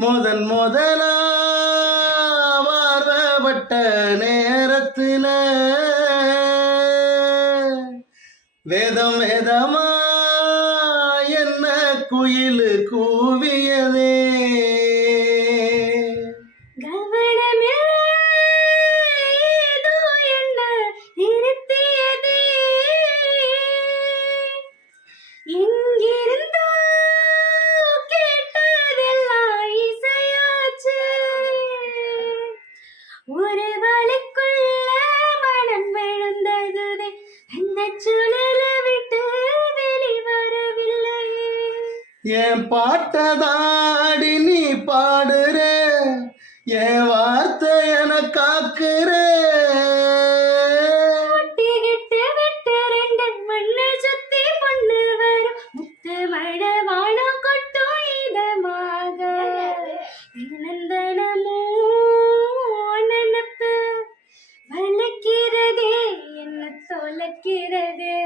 முதலா பார்வப்பட்ட நேரத்துல வேதம் வேதமா என்ன குயில் கூவியதே. ஒரு வழிக்குள்ள மனம் விழுந்ததுதே, அந்த சுழல விட்டு வெளிவரவில்லை. என் பாட்டதாடி நீ பாடுற, என் வார்த்தை என காக்குற. ஒட்டிக்கிட்டு விட்டு ரெண்டு மண்ணு சுத்தி பொண்ணு வரும், முத்து மழை வானம் கொட்டும் இதமாக. நந்தனமோ நினப்பு வளர்க்கிறதே, என்ன தொலைக்கிறதே.